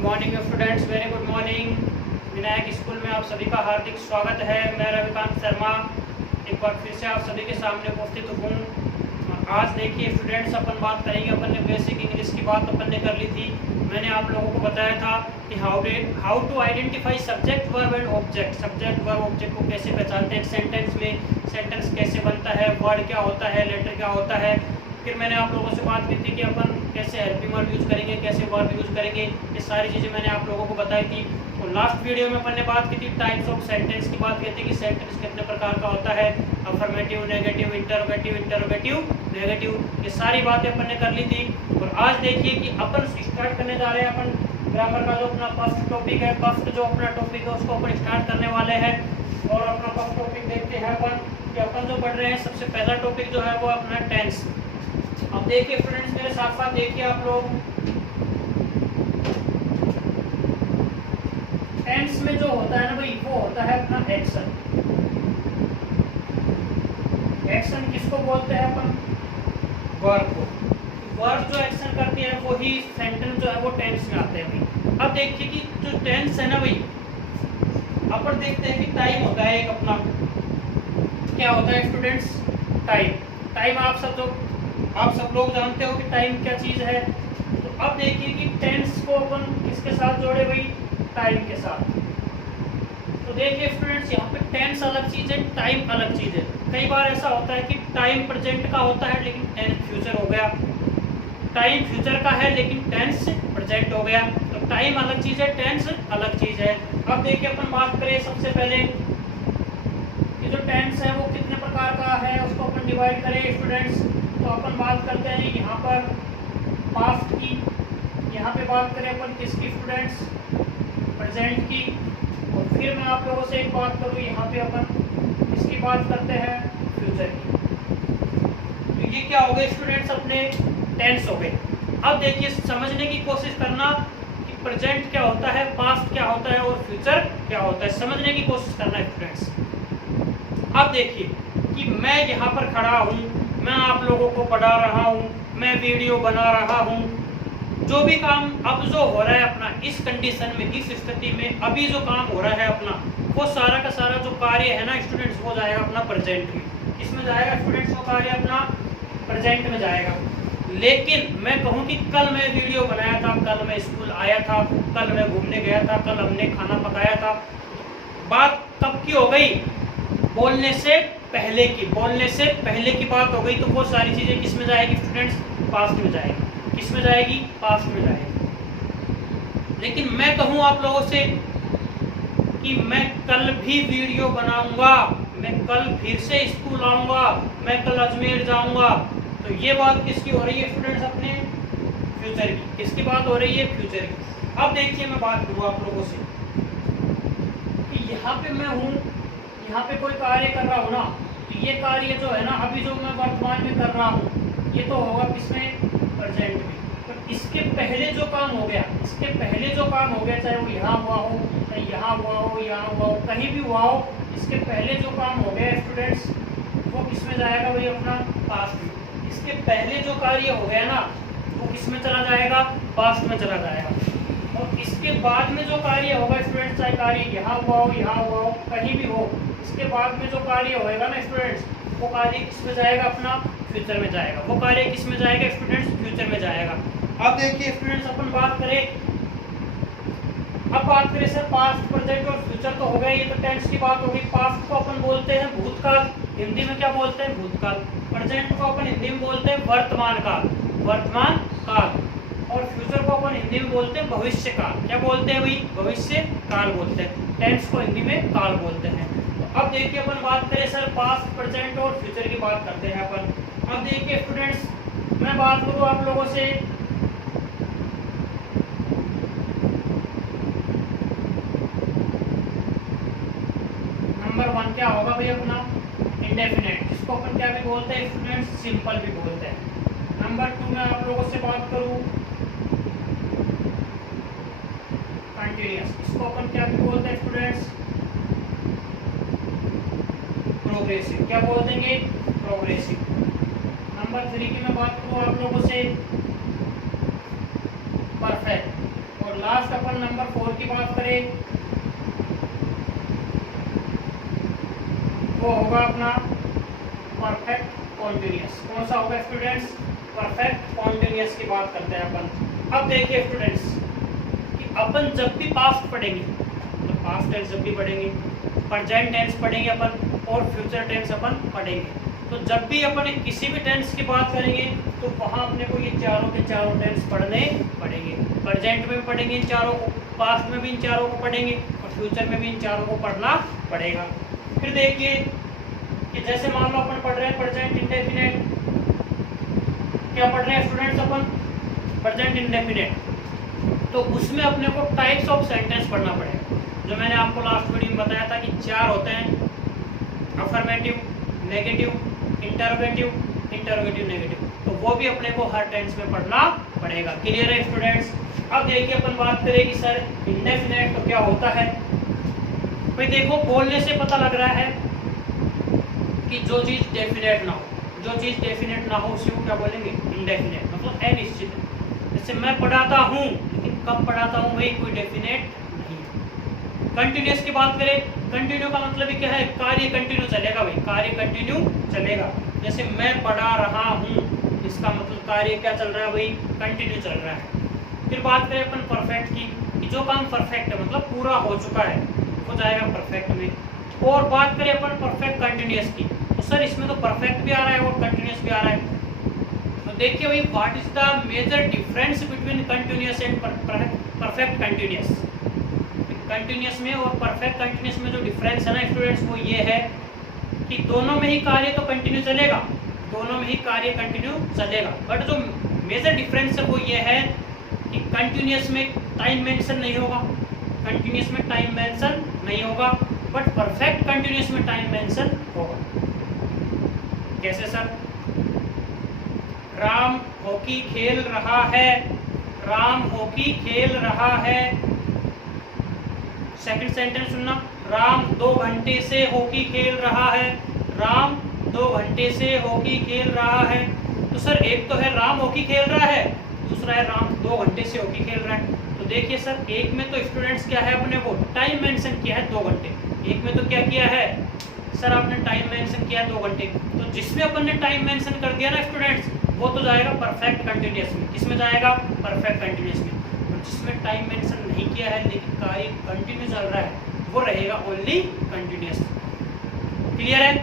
Good morning students, very good morning. Vinayak school में आप सभी का हार्दिक स्वागत है। मैं रविकांत शर्मा एक बार फिर से आप सभी के सामने उपस्थित हूँ। आज देखिए स्टूडेंट्स, अपन बात करेंगे, अपन ने बेसिक इंग्लिश की बात अपन ने कर ली थी। मैंने आप लोगों को बताया था कि how to identify subject verb and object. Subject verb object को कैसे पहचानते हैं, सेंटेंस में सेंटेंस कैसे बनता है, वर्ड क्या होता है, लेटर क्या होता है। फिर मैंने आप लोगों से बात की थी कि अपन कैसे हेल्पिंग वर्ब यूज करेंगे, कैसे वर्ब यूज करेंगे, ये सारी चीज़ें मैंने आप लोगों को बताई थी। और लास्ट वीडियो में अपन ने बात की थी टाइप्स ऑफ सेंटेंस की बात की थी कि सेंटेंस कितने प्रकार का होता है, अफर्मेटिव, नेगेटिव, इंटरोगेटिव, नेगेटिव, ये सारी बातें अपन ने कर ली थी। और आज देखिए कि अपन स्टार्ट करने जा रहे हैं अपन ग्रामर का जो अपना फर्स्ट टॉपिक है, फर्स्ट जो अपना टॉपिक है उसको अपन स्टार्ट करने वाले हैं। और अपना फर्स्ट टॉपिक देखते हैं अपन कि अपन जो पढ़ रहे हैं, सबसे पहला टॉपिक जो है वो अपना टेंस। अब देखिए स्टूडेंट्स, मेरे साथ साथ देखिए आप लोग, टेंस में जो होता है ना भाई, वो होता है अपना एक्शन। एक्शन किसको बोलते हैं अपन? वर्ब को। वर्ब जो एक्शन करती है वो ही सेंटेंस जो है वो टेंस में आते हैं भाई। अब देखिए कि जो टेंस है ना भाई, अपन देखते हैं कि टाइम होता है एक अपना, क्या होता है स्टूडेंट्स? टाइम आप सब लोग जानते हो कि टाइम क्या चीज है। तो अब देखिए कि टेंस को अपन किसके साथ जोड़े भाई? टाइम के साथ। तो देखिए स्टूडेंट्स, यहाँ पे टेंस अलग चीज है, टाइम अलग चीज है। कई बार ऐसा होता है कि टाइम प्रेजेंट का होता है लेकिन टेंस फ्यूचर हो गया, टाइम फ्यूचर का है लेकिन टेंस प्रेजेंट हो गया। तो टाइम अलग चीज है, टेंस अलग चीज है। अब देखिए अपन बात करें सबसे पहले कि जो टेंस है वो कितने प्रकार का है, उसको अपन डिवाइड करें स्टूडेंट्स। तो अपन बात करते हैं यहाँ पर पास्ट की, यहाँ पे बात करें अपन किसकी स्टूडेंट्स? प्रेजेंट की। और फिर मैं आप लोगों से एक बात करूँ, यहाँ पे अपन इसकी बात करते हैं फ्यूचर की। तो ये क्या हो गए स्टूडेंट्स? अपने टेंस हो गए। अब देखिए समझने की कोशिश करना कि प्रेजेंट क्या होता है, पास्ट क्या होता है और फ्यूचर क्या होता है, समझने की कोशिश करना है स्टूडेंट्स। अब देखिए कि मैं यहाँ पर खड़ा हूँ, मैं आप लोगों को पढ़ा रहा हूँ, मैं वीडियो बना रहा हूँ, जो भी काम अब जो हो रहा है अपना इस कंडीशन में, इस स्थिति में अभी जो काम हो रहा है अपना, वो सारा का सारा जो कार्य है ना स्टूडेंट्स, वो जाएगा अपना प्रेजेंट में। किसमें जाएगा स्टूडेंट्स? वो कार्य अपना प्रेजेंट में जाएगा। लेकिन मैं कहूँ कि कल मैं वीडियो बनाया था, कल मैं स्कूल आया था, कल मैं घूमने गया था, कल हमने खाना पकाया था, बात कब की हो गई? बोलने से पहले की, बोलने से पहले की बात हो गई। तो वो सारी चीजें किस में जाएगी स्टूडेंट्स? पास्ट में जाएगी। किस में जाएगी? पास्ट में जाएगी। लेकिन मैं कहूँ आप लोगों से कि मैं कल भी वीडियो बनाऊंगा, मैं कल फिर से स्कूल आऊंगा, मैं कल अजमेर जाऊंगा, तो ये बात किसकी हो रही है स्टूडेंट्स? अपने फ्यूचर की। किसकी बात हो रही है? फ्यूचर की। अब देखिए मैं बात करूँ आप लोगों से कि यहाँ पे मैं हूँ, यहाँ पे कोई कार्य कर रहा हूँ ना, तो ये कार्य जो है ना अभी जो मैं वर्तमान में कर रहा हूँ, ये तो होगा किसमें? प्रेजेंट में। तो इसके पहले जो काम हो गया, इसके पहले जो काम हो गया, चाहे वो यहाँ हुआ हो, चाहे यहाँ हुआ हो, यहाँ हुआ हो, कहीं भी हुआ हो, इसके पहले जो काम हो गया स्टूडेंट्स, वो किसमें जाएगा भाई? अपना पास्ट में। इसके पहले जो कार्य हो गया ना, वो किसमें चला जाएगा? पास्ट में चला जाएगा। और इसके बाद में जो कार्य होगा स्टूडेंट्स, चाहे कार्य यहाँ हुआ हो, यहाँ हुआ हो, कहीं भी हो, इसके बाद में जो कार्य होएगा ना स्टूडेंट्स, वो कार्य किसमें जाएगा? अपना फ्यूचर में जाएगा। वो कार्य किसमें जाएगा स्टूडेंट्स? फ्यूचर में जाएगा। अब देखिए स्टूडेंट्स, अपन बात करें, अब बात करें सर पास्ट, प्रेजेंट और फ्यूचर तो हो गया, ये तो टेंस की बात होगी। पास्ट को अपन बोलते हैं भूतकाल, हिंदी में क्या बोलते हैं? भूतकाल। प्रेजेंट को अपन हिंदी में बोलते हैं वर्तमान काल, वर्तमान काल। और फ्यूचर को अपन हिंदी में बोलते हैं भविष्य काल। क्या बोलते हैं भाई? भविष्य काल बोलते हैं। टेंस को हिंदी में काल बोलते हैं। तो अब देखिए अपन बात करें सर पास्ट, प्रेजेंट और फ्यूचर की बात करते हैं अपन। अब देखिए स्टूडेंट्स, मैं बात करूँ आप लोगों से, नंबर 1 क्या होगा भाई? अपना इंडेफिनेट, जिसको अपन क्या भी बोलते हैं स्टूडेंट्स? सिंपल भी बोलते हैं। नंबर 2 मैं आप लोगों से बात करूँ कंटिन्यूअस, इसको अपन क्या भी बोलते हैं स्टूडेंट्स? प्रोग्रेसिव। क्या बोल देंगे? प्रोग्रेसिव। नंबर 3 की मैं बात करूँ आप लोगों से परफेक्ट, और लास्ट अपन नंबर 4 की बात करें, वो होगा अपना परफेक्ट कॉन्टिन्यूअस। कौन सा होगा स्टूडेंट्स? परफेक्ट कॉन्टिन्यूअस की बात करते हैं अपन। अब देखिए स्टूडेंट्स कि अपन जब भी पास्ट पढ़ेंगे, तो पास्ट टेंस जब भी पढ़ेंगे, प्रेजेंट टेंस पढ़ेंगे अपन और फ्यूचर टेंस अपन पढ़ेंगे, तो जब भी अपन किसी भी टेंस की बात करेंगे तो वहाँ अपने को ये चारों के चारों टेंस पढ़ने पड़ेंगे। प्रेजेंट में भी पढ़ेंगे इन चारों को, पास्ट में भी इन चारों को पढ़ेंगे और फ्यूचर में भी इन चारों को पढ़ना पड़ेगा। फिर देखिए कि जैसे मान लो अपन पढ़ रहे हैं प्रेजेंट इंडेफिनिट, क्या पढ़ रहे हैं स्टूडेंट्स अपन? Present indefinite. तो उसमें अपने को टाइप्स ऑफ सेंटेंस पढ़ना पड़ेगा, जो मैंने आपको लास्ट वीडियो में बताया था कि 4 होते हैं, affirmative, negative, interrogative, interrogative negative. तो वो भी अपने को हर टेंस में पढ़ना पड़ेगा। क्लियर है स्टूडेंट्स? अब देखिए अपन बात करें कि सर इंडेफिनिट तो क्या होता है। भाई देखो, बोलने से पता लग रहा है कि जो चीज़ डेफिनेट ना हो, जो चीज़ डेफिनेट ना हो उसी को क्या बोलेंगे? इंडेफिनेट, मतलब अनिश्चित। जैसे मैं पढ़ाता हूँ, लेकिन कब पढ़ाता हूँ भाई, कोई डेफिनेट नहीं। कंटिन्यूस की बात करें, कंटिन्यू का मतलब ही क्या है? कार्य कंटिन्यू चलेगा भाई, कार्य कंटिन्यू चलेगा। जैसे मैं पढ़ा रहा हूँ, इसका मतलब कार्य क्या चल रहा है भाई? कंटिन्यू चल रहा है। फिर बात करें अपन परफेक्ट की, कि जो काम परफेक्ट है मतलब पूरा हो चुका है, वो जाएगा परफेक्ट में। और बात करें अपन परफेक्ट कंटिन्यूस की, तो सर इसमें तो परफेक्ट भी आ रहा है और कंटिन्यूस भी आ रहा है। तो देखिए भाई, what is the major difference between continuous and perfect continuous? Continuous में और परफेक्ट कंटिन्यूस में जो डिफरेंस है ना स्टूडेंट्स, वो ये है कि दोनों में ही कार्य तो कंटिन्यू चलेगा, दोनों में ही कार्य कंटिन्यू चलेगा, बट जो मेजर डिफरेंस है वो ये है कि कंटिन्यूस में टाइम मेंशन नहीं होगा, कंटिन्यूस में टाइम मेंशन नहीं होगा, बट परफेक्ट कंटिन्यूस में टाइम मेंशन होगा। कैसे सर? राम हॉकी खेल रहा है, राम हॉकी खेल रहा है। सेकंड सेंटेंस सुनना, राम 2 घंटे से हॉकी खेल रहा है, राम 2 घंटे से हॉकी खेल रहा है। तो सर एक तो है राम हॉकी खेल रहा है, दूसरा है राम 2 घंटे से हॉकी खेल रहा है। तो देखिए सर, एक में तो स्टूडेंट्स क्या है, अपने को टाइम मेंशन किया है 2 घंटे, एक में तो क्या किया है सर, आपने टाइम मेंशन किया 2 घंटे। तो जिसमें अपन ने टाइम मेंशन कर दिया ना स्टूडेंट्स, वो तो जाएगा परफेक्ट कंटिन्यूस में। किसमें जाएगा? परफेक्ट कंटिन्यूस में। और जिसमें टाइम मेंशन नहीं किया है लेकिन कार्य कंटिन्यू चल रहा है, वो रहेगा ओनली कंटिन्यूस। क्लियर है?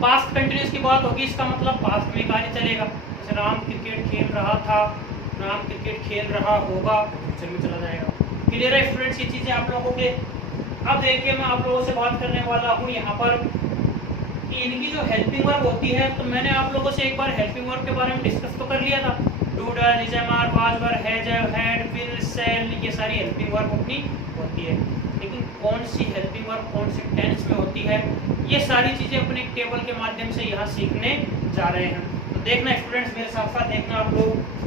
पास्ट कंटिन्यूस की बात होगी, इसका मतलब पास्ट में कार्य चलेगा। जैसे राम क्रिकेट खेल रहा था, राम क्रिकेट खेल रहा होगा, फ्यूचर में चला जाएगा। क्लियर है स्टूडेंट्स? ये चीज़ें आप लोगों के। अब देखिए, मैं आप लोगों से बात करने वाला हूँ यहाँ पर कि इनकी जो हेल्पिंग वर्ब होती है, तो मैंने आप लोगों से एक बार हेल्पिंग वर्ब के बारे में डिस्कस तो कर लिया था। Do, done, is, am, are, was, were, has, had, will, shall, ये सारी हेल्पिंग वर्ब अपनी होती है। लेकिन कौन सी हेल्पिंग वर्ब कौन से टेंस में होती है, ये सारी चीज़ें अपने टेबल के माध्यम से यहाँ सीखने जा रहे हैं। तो देखना स्टूडेंट्स, मेरे साथ साथ देखना आप लोग।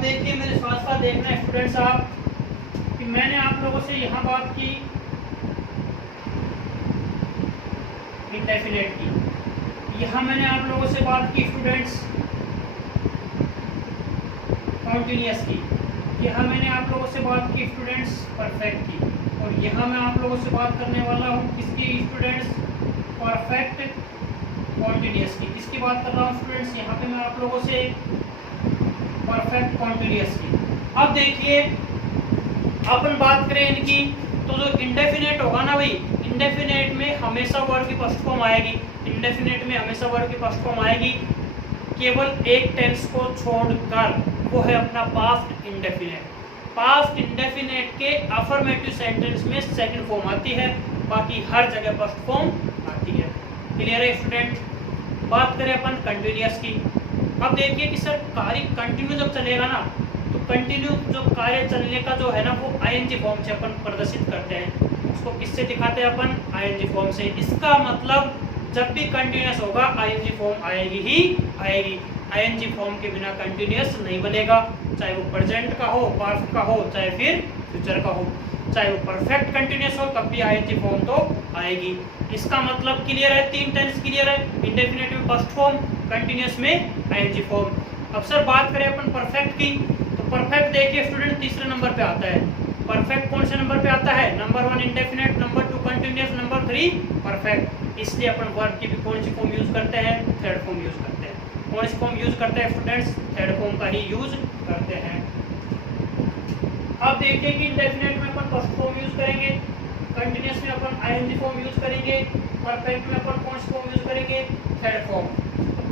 देखिए मेरे साथ साथ देखना स्टूडेंट्स आप कि मैंने आप लोगों से यहाँ बात की इंडेफिनिट की, यहाँ मैंने आप लोगों से बात की स्टूडेंट्स कॉन्टिन्यूअस की, यहाँ मैंने आप लोगों से बात की स्टूडेंट्स परफेक्ट की, और यहाँ मैं आप लोगों से बात करने वाला हूँ किसकी स्टूडेंट्स? परफेक्ट कॉन्टिन्यूअस की। किसकी बात कर रहा हूँ स्टूडेंट्स? यहाँ पे मैं आप लोगों से परफेक्ट कॉन्टिन्यूअस की। अब देखिए, अपन बात करें इनकी, तो जो इंडेफिनेट होगा ना भाई, इंडेफिनेट में हमेशा वर्ब की फर्स्ट फॉर्म आएगी, इंडेफिनेट में हमेशा वर्ब की फर्स्ट फॉर्म आएगी, केवल एक टेंस को छोड़कर, वो है अपना पास्ट इंडेफिनेट। पास्ट इंडेफिनेट के अफर्मेटिव सेंटेंस में सेकंड फॉर्म आती है, बाकी हर जगह फर्स्ट फॉर्म आती है। क्लियर है स्टूडेंट? बात करें अपन कंटिन्यूअस की। अब देखिए कि सर कार्य कंटिन्यू जब चलेगा ना, तो कंटिन्यू जो कार्य चलने का जो है ना, वो आईएनजी फॉर्म से अपन प्रदर्शित करते हैं। उसको किससे दिखाते हैं अपन? आईएनजी फॉर्म से। इसका मतलब जब भी कंटिन्यूअस होगा आईएनजी फॉर्म आएगी ही आएगी। आईएनजी फॉर्म के बिना कंटिन्यूअस नहीं बनेगा, चाहे वो प्रेजेंट का हो, पास्ट का हो, चाहे फिर फ्यूचर का हो। चाहे वो परफेक्ट कंटिन्यूस हो तब भी आईएनजी फॉर्म तो आएगी। इसका मतलब क्लियर है, 3 टेंस क्लियर है। इंडेफिनिट में फर्स्ट फॉर्म, कंटिन्यूस में आईएनजी फॉर्म। अब सर बात करें अपन परफेक्ट की, तो परफेक्ट देखिए स्टूडेंट तीसरे नंबर पे आता है। परफेक्ट कौन से नंबर पे आता है? Number 1 indefinite, number 2 continuous, number 3 perfect. इसलिए अपन वर्ब की भी कौन सी फॉर्म यूज करते हैं? थर्ड फॉर्म यूज करते हैं। कौन सी फॉर्म यूज करते हैं स्टूडेंट्स? थर्ड फॉर्म का ही यूज करते हैं। अब देखिए कि इंडेफिनिट में अपन फर्स्ट फॉर्म यूज करेंगे, कंटिन्यूस में अपन आईएनजी फॉर्म यूज करेंगे, परफेक्ट में अपन कौन सी फॉर्म यूज करेंगे? Third form.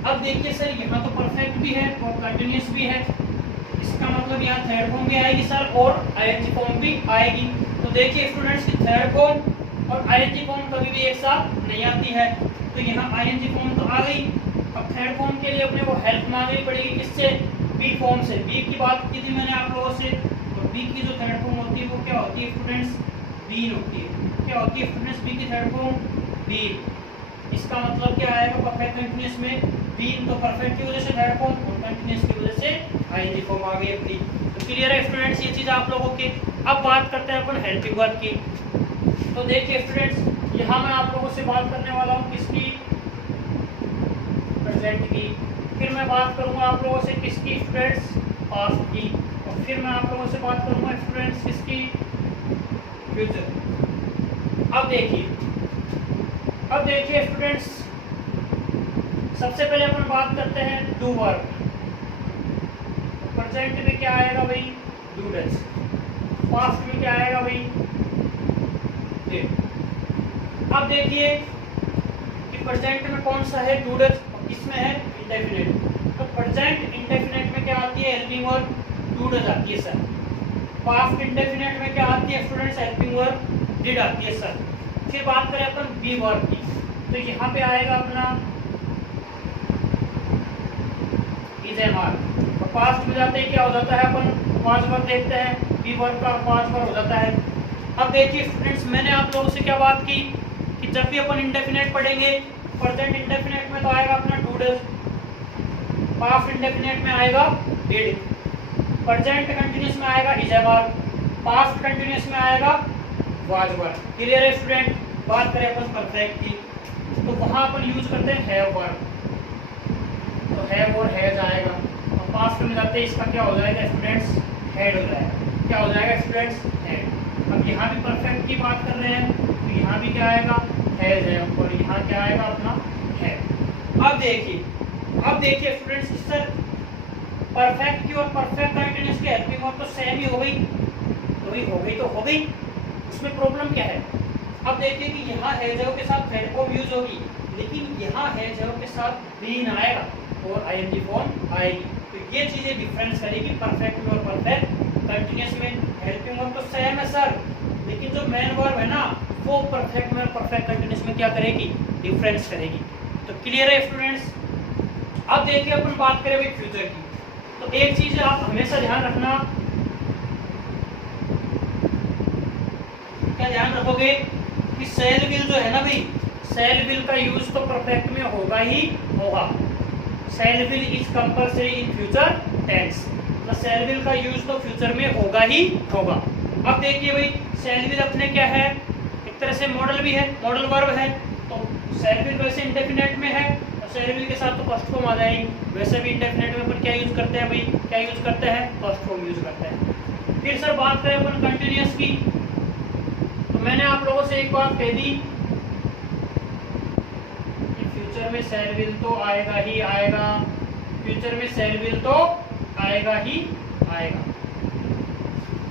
अब देखिए सर यहाँ तो परफेक्ट भी है और कंटिन्यूस भी है, इसका मतलब यहाँ थर्ड फॉर्म भी आएगी सर और आईएनजी फॉर्म भी आएगी। तो देखिए स्टूडेंट्स की थर्ड फॉर्म और आईएनजी फॉर्म कभी भी एक साथ नहीं आती है, तो यहाँ आईएनजी फॉर्म तो आ गई। अब थर्ड फॉर्म के लिए अपने को हेल्प मांगनी पड़ेगी किससे? बी फॉर्म से। बी की बात की थी मैंने आप लोगों से, तो बी की जो थर्ड फॉर्म होती है वो क्या होती है स्टूडेंट्स? बीन होती है। क्या होती है स्टूडेंट्स बी की थर्ड फॉर्म? बीन। इसका मतलब क्या आएगा परफेक्ट कंटिन्यूस में? बीन तो परफेक्ट की वजह से थर्ड फॉर्म और कंटिन्यूस की वजह से आईएनजी फॉर्म आ गई अपनी। तो क्लियर है स्टूडेंट्स ये चीज आप लोगों की। अब बात करते हैं अपन हेल्पिंग वर्ब की। तो देखिए स्टूडेंट्स यहाँ मैं आप लोगों से बात करने वाला हूँ किसकी? प्रेजेंट की। फिर मैं बात करूंगा आप लोगों से किसकी? स्टूडेंट्स पास्ट की। और फिर मैं आप लोगों से बात करूंगा स्टूडेंट्स किसकी? फ्यूचर। अब देखिए स्टूडेंट्स सबसे पहले अपन बात करते हैं डू वर्ब। प्रेजेंट में क्या आएगा भाई? Do does. पास्ट में क्या आएगा भाई? डिड। अब देखिए कि प्रेजेंट में कौन सा है? Do does. किसमें है? इंडेफिनिट। तो प्रेजेंट इंडेफिनिट में क्या आती है? हेल्पिंग वर्ब डू डज आती है सर। पास्ट इंडेफिनिट में क्या आती है स्टूडेंट्स? हेल्पिंग वर्ब डिड आती है सर। फिर बात करें अपन बी वर्ब की, तो यहाँ पे आएगा अपना इज एम आर। और पास्ट में जाते ही क्या हो जाता है? अपन पांच वर्ब देखते हैं, बी वर्ब का पांच वर्ब हो जाता है। अब देखिए स्टूडेंट्स मैंने आप लोगों से क्या बात की कि जब भी अपन इंडेफिनिट पढ़ेंगे, प्रेजेंट इंडेफिनिट में तो आएगा अपना डू डज, पास्ट इंडेफिनिट में आएगा डिड, प्रेजेंट कंटिन्यूस में आएगा is am are, past continuous में आएगा वाज वर। क्लियर है स्टूडेंट? बात करें अपन परफेक्ट की, तो वहां अपन यूज करते हैं हैव वर्ब, तो हैव और हैज आएगा। और पास्ट में जाते हैं इसका क्या हो जाएगा स्टूडेंट्स? हैड हो जाएगा। क्या हो जाएगा स्टूडेंट्स? हैड। अब यहाँ भी परफेक्ट की बात कर रहे हैं, तो यहाँ भी क्या आएगा? हैज है और यहाँ क्या आएगा अपना? हैड। अब देखिए स्टूडेंट्स सर परफेक्ट की और परफेक्ट कंटिन्यूस की हेल्पिंग वर्ब तो सेम ही हो गई, तो हो गई, उसमें प्रॉब्लम क्या है? अब देखिए कि यहाँ हैज के साथ हेड फॉर्म यूज होगी, लेकिन यहाँ हैज के साथ बीन आएगा और आईएनजी फॉर्म आएगी। तो ये चीजें डिफरेंस करेगी परफेक्ट में और परफेक्ट कंटिन्यूस में। हेल्पिंग वर्ब तो सेम है सर, लेकिन जो मेन वर्ब है ना वो परफेक्ट में और परफेक्ट कंटिन्यूस में क्या करेगी? डिफरेंस करेगी। तो क्लियर है स्टूडेंट्स? अब देखिए अपन बात करें भाई फ्यूचर की, तो एक चीज आप हमेशा ध्यान रखना, क्या ध्यान रखोगे कि शैल विल जो है ना भाई, शैल विल का यूज तो परफेक्ट में होगा ही होगा। Shall will is compulsory in future tense, मतलब शैल विल का यूज तो फ्यूचर में होगा ही होगा। अब देखिए भाई शैल विल अपने क्या है? एक तरह से मॉडल भी है, मॉडल वर्ब है। तो शैल विल वैसे इंडेफिनेट में है, शैल विल के साथ तो फर्स्ट फॉर्म आ जाएगी। वैसे भी इंडेफिनेट में अपन क्या यूज करते हैं भाई? क्या यूज करते हैं? फर्स्ट फॉर्म यूज करते हैं। फिर सर बात करें अपन कंटिन्यूस की, तो मैंने आप लोगों से एक बात कह दी कि फ्यूचर में शैल विल तो आएगा ही आएगा, फ्यूचर में शैल विल तो आएगा ही आएगा।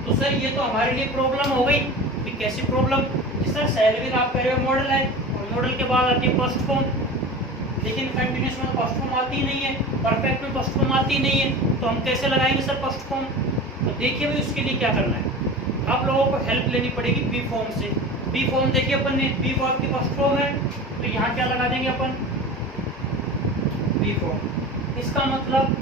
तो सर ये तो हमारे लिए प्रॉब्लम हो गई। कि कैसी प्रॉब्लम? सर शैल विल आप कह रहे हो मॉडल है और मॉडल के बाद आती है फर्स्ट फॉर्म, लेकिन कंटिन्यूस में फर्स्ट फॉर्म आती ही नहीं है, परफेक्ट में फर्स्ट फॉर्म आती ही नहीं है, तो हम कैसे लगाएंगे सर फर्स्ट फॉर्म? तो देखिए भाई उसके लिए क्या करना है, आप लोगों को हेल्प लेनी पड़ेगी बी फॉर्म से। बी फॉर्म देखिए अपन ने बी वर्ब की फर्स्ट फॉर्म है, तो यहाँ क्या लगा देंगे अपन? B form. इसका मतलब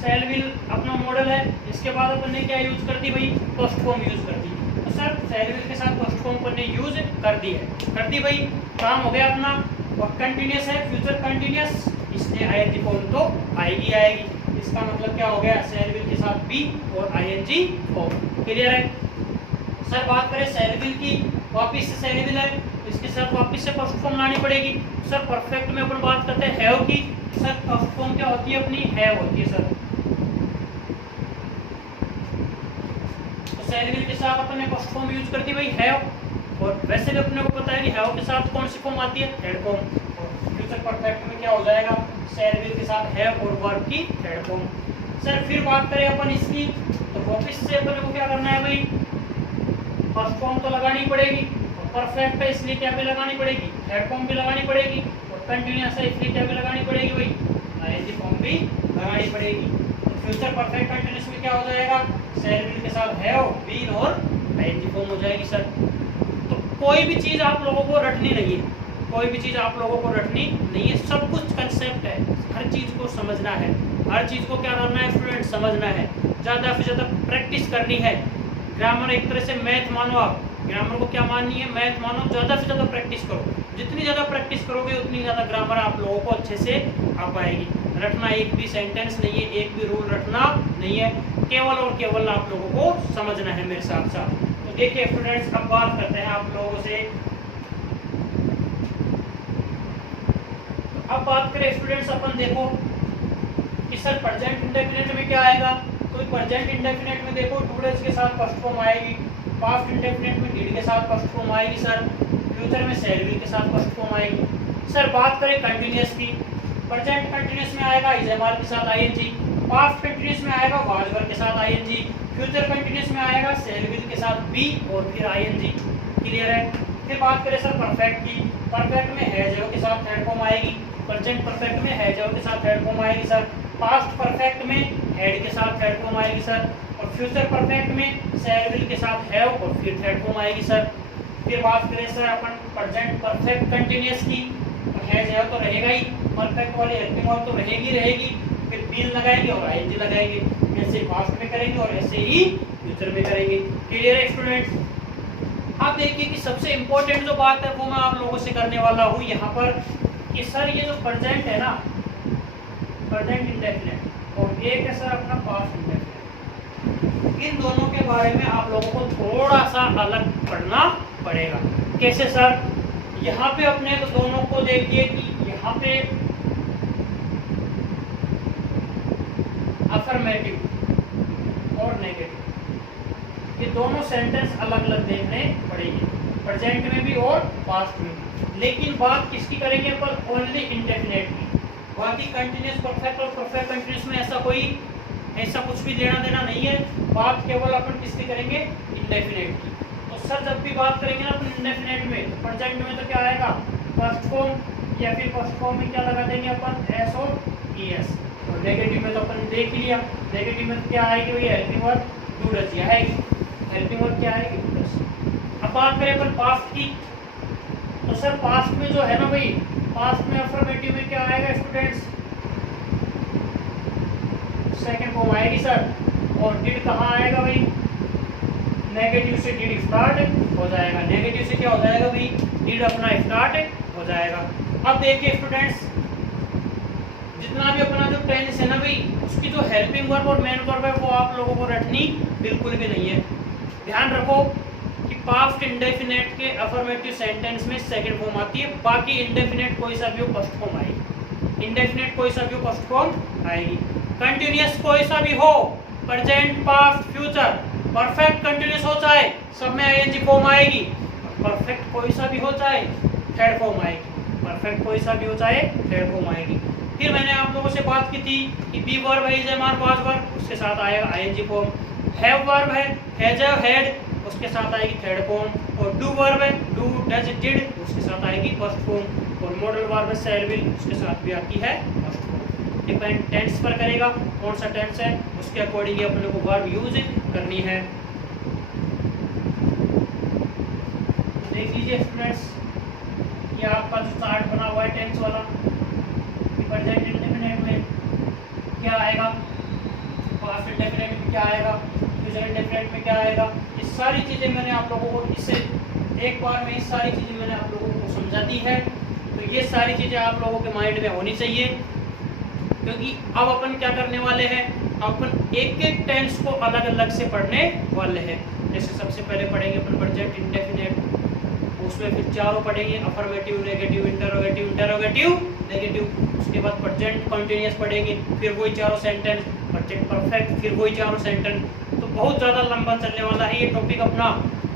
शैल विल अपना मॉडल है, इसके बाद अपन ने क्या यूज कर दी भाई? फर्स्ट फॉर्म यूज कर दी। तो सर शैल विल के साथ फर्स्ट फॉर्म अपन ने यूज कर दी है, कर दी भाई, काम हो गया अपना। और कंटिन्यूस है, फ्यूचर कंटिन्यूस, इसलिए आईएनजी फॉर्म तो आएगी आएगी। इसका मतलब क्या हो गया? शैल विल के साथ बी और आईएनजी फॉर्म। क्लियर है? सर बात करें सेलेबल की, वापिस से सेलेबल है, इसके साथ वापिस से फर्स्ट फॉर्म लानी पड़ेगी। सर परफेक्ट में अपन बात करते हैं हैव की, सर फर्स्ट फॉर्म क्या होती है अपनी, हैव होती है सर। तो सेलेबल के साथ अपन ने फर्स्ट फॉर्म यूज कर दी भाई हैव, और वैसे भी अपने को पता है कि हैव के साथ कौन सी फॉर्म आती है, थर्ड फॉर्म। फ्यूचर परफेक्ट में क्या हो जाएगा, सेलेबल के साथ हैव और वर्ब की थर्ड फॉर्म। सर फिर बात करें अपन इसकी, तो वापिस से अपन को क्या करना है भाई, फर्स्ट फॉर्म तो लगानी पड़ेगी, और परफेक्ट है इसलिए क्या भी लगानी पड़ेगी, थर्ड फॉर्म भी लगानी पड़ेगी, और कंटिन्यूअस है इसलिए क्या भी लगानी पड़ेगी भाई, आईएनजी फॉर्म भी लगानी पड़ेगी। तो फ्यूचर परफेक्ट कंटिन्यूअस में क्या हो जाएगा, सेलेबल के साथ हैव, बीन और आईएनजी फॉर्म हो जाएगी सर। तो कोई भी चीज आप लोगों को रटनी नहीं है, कोई भी चीज आप लोगों को रटनी नहीं है, सब कुछ कंसेप्ट है, हर चीज को समझना है, हर चीज को क्या करना है स्टूडेंट, समझना है, ज्यादा से ज्यादा प्रैक्टिस करनी है। ग्रामर एक तरह से मैथ मानो, आप ग्रामर को क्या माननी है, मैथ मानो, ज़्यादा से ज़्यादा प्रैक्टिस करो, जितनी ज़्यादा प्रैक्टिस करोगे उतनी ज़्यादा ग्रामर आप लोगों को अच्छे से आ पाएगी। रटना एक भी सेंटेंस नहीं है, एक भी रूल रटना नहीं है, केवल और केवल आप लोगों को समझना है मेरे साथ साथ। तो देखिए स्टूडेंट्स, अब बात करते हैं आप लोगों से, अब बात करें स्टूडेंट्स अपन देखो कि सर प्रेजेंट इंडेफिनिट में क्या आएगा, तो प्रेजेंट इंडेफिनिट में देखो टू डेज के साथ फर्स्ट फॉर्म आएगी, पास्ट इंडेफिनिट में डिड के साथ फर्स्ट फॉर्म आएगी सर, फ्यूचर में सेलेबल के साथ फर्स्ट फॉर्म आएगी। सर बात करें कंटिन्यूअस की, प्रेजेंट कंटिन्यूअस में आएगा इजएमआर के साथ आईएनजी, पास्ट कंटिन्यूअस में आएगा वाज वर के साथ आईएनजी, फ्यूचर कंटिन्यूअस में आएगा सेलेबल के साथ बी और फिर आईएनजी। क्लियर है। फिर बात करें सर परफेक्ट की, परफेक्ट में हैज हैव के साथ थर्ड फॉर्म आएगी, प्रेजेंट परफेक्ट में हैज हैव के साथ थर्ड फॉर्म आएगी सर, पास्ट परफेक्ट में हैड के साथ थर्ड फॉर्म आएगी सर, और फ्यूचर परफेक्ट में सेलेबल के साथ हैव और फिर थर्ड फॉर्म आएगी सर। फिर बात करें सर अपन प्रेजेंट परफेक्ट कंटिन्यूअस की, तो हैज हैव तो रहेगा ही, परफेक्ट वाली हेल्पिंग वर्ब तो रहेगी, फिर बीन लगाएंगे और आईएनजी लगाएंगे, ऐसे पास्ट में करेंगे और ऐसे ही फ्यूचर में करेंगे। क्लियर है स्टूडेंट्स। अब देखिए कि सबसे इंपॉर्टेंट जो बात है वो मैं आप लोगों से करने वाला हूँ यहाँ पर, कि सर ये जो प्रेजेंट है ना, प्रेजेंट इंडेफिनिट और एक है सर अपना पास्ट इंडेफिनिट, इन दोनों के बारे में आप लोगों को थोड़ा सा अलग पढ़ना पड़ेगा। कैसे सर, यहाँ पे अपने तो दोनों को देखिए कि यहाँ पे अफर्मेटिव और नेगेटिव, ये दोनों सेंटेंस अलग अलग देखने पड़ेंगे, प्रेजेंट में भी और पास्ट में भी। लेकिन बात किसकी करेंगे पर ओनली इंडेफिनिट की, बाकी कंटिन्यूअस परफेक्ट और परफेक्ट कंटिन्यूअस में ऐसा कुछ भी लेना देना नहीं है, बात केवल अपन किसकी करेंगे, इंडेफिनिट की। तो सर जब भी बात करेंगे ना अपन इंडेफिनिट में, प्रेजेंट में तो क्या आएगा, फर्स्ट फॉर्म, या फिर फर्स्ट फॉर्म में क्या लगा देंगे अपन एस और ईएस, और नेगेटिव में तो अपन देख लिया, नेगेटिव में क्या आएगी वही हेल्पिंग वर्ब डू डज आएगी, हेल्पिंग वर्ब क्या आएगी डू डज। अब बात करें अपन पास्ट की, तो सर पास्ट में जो है ना भाई, पास्ट में अफर्मेटिव में क्या आएगा स्टूडेंट्स, सेकंड फॉर्म आएगी सर, और डिड कहाँ आएगा भाई, नेगेटिव से डिड स्टार्ट हो जाएगा, नेगेटिव से क्या हो जाएगा भाई, डिड अपना स्टार्ट हो जाएगा। अब देखिए स्टूडेंट्स, जितना भी अपना जो टेंस है ना भाई, उसकी जो हेल्पिंग वर्ब और मेन वर्ब है वो आप लोगों को रटनी बिल्कुल भी नहीं है। ध्यान रखो कि पास्ट इंडेफिनेट के अफर्मेटिव सेंटेंस में सेकंड फॉर्म आती है, बाकी इंडेफिनेट कोई सा भी हो फर्स्ट फॉर्म आएगी, इंडेफिनेट कोई सा भी हो फर्स्ट फॉर्म आएगी, कंटिन्यूअस कोई सा भी हो, present past future, perfect continuous हो चाहे सब में आईएनजी फॉर्म आएगी, परफेक्ट कोई सा भी हो चाहे थर्ड फॉर्म आएगी, परफेक्ट कोई सा भी हो चाहे थर्ड फॉर्म आएगी। फिर मैंने आप लोगों से बात की थी कि बी वर्ब है इजएमआर वाज वर्ब, उसके साथ आएगा आईएनजी फॉर्म, हैव वर्ब है हैज हैव हैड, उसके साथ आएगी थर्ड फॉर्म, और डू वर्ब है डू डज डिड, उसके साथ आएगी फर्स्ट फॉर्म, और मॉडल वर्ब है सेलेबल, उसके साथ भी आती है फर्स्ट फॉर्म। डिपेंड टेंस पर करेगा, कौन सा टेंस है उसके अकॉर्डिंग अपने को वर्ब यूज करनी है। देख लीजिए स्टूडेंट्स, ये आपका जो चार्ट बना हुआ है टेंस वाला, प्रेजेंट इंडेफिनिट में क्या आएगा, पास्ट इंडेफिनिट में क्या आएगा, फ्यूचर इंडेफिनिट में क्या आएगा, ये सारी चीज़ें मैंने आप लोगों को इससे एक बार में, ये सारी चीज़ें मैंने आप लोगों को समझा दी है। तो ये सारी चीज़ें आप लोगों के माइंड में होनी चाहिए, क्योंकि अब अपन क्या करने वाले हैं, अपन एक एक टेंस को अलग अलग से पढ़ने वाले हैं। जैसे सबसे पहले पढ़ेंगे अपन प्रेजेंट इंडेफिनिट, उसमें फिर चारों पढ़ेंगे, affirmative, negative, interrogative, interrogative, negative. उसके बाद प्रेजेंट कंटिन्यूअस पढ़ेंगे, फिर वही चारों सेंटेंस, प्रेजेंट परफेक्ट, फिर वही चारों सेंटेंस। तो बहुत ज़्यादा लंबा चलने वाला है ये टॉपिक अपना,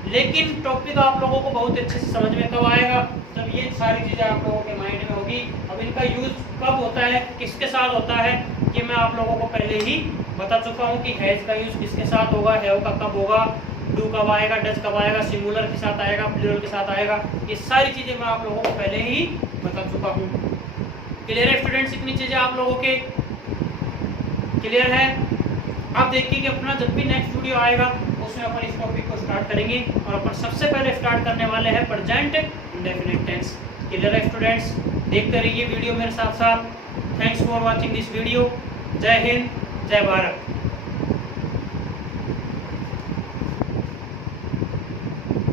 लेकिन टॉपिक आप लोगों को बहुत अच्छे से समझ में कब आएगा, जब ये सारी चीज़ें आप लोगों के माइंड में होगी। अब इनका यूज़ कब होता है, किसके साथ होता है, ये मैं आप लोगों को पहले ही बता चुका हूँ कि हैज का यूज़ किसके साथ होगा, हैव का कब होगा, डू कब आएगा, डज कब आएगा, सिंगुलर के साथ आएगा, प्लूरल के साथ आएगा। ये सारी चीज़ें मैं आप लोगों को पहले ही बता चुका हूँ। क्लियर है स्टूडेंट्स, इतनी चीज़ें आप लोगों के क्लियर है। आप देखिए कि अपना जब भी नेक्स्ट वीडियो आएगा उसमें अपन इस टॉपिक को स्टार्ट करेंगे, और अपन सबसे पहले स्टार्ट करने वाले हैं प्रेजेंट इंडेफिनिट टेंस। क्लियर है स्टूडेंट्स, देखते रहिए वीडियो मेरे साथ साथ। Thanks for watching this video. जय हिंद, जय भारत।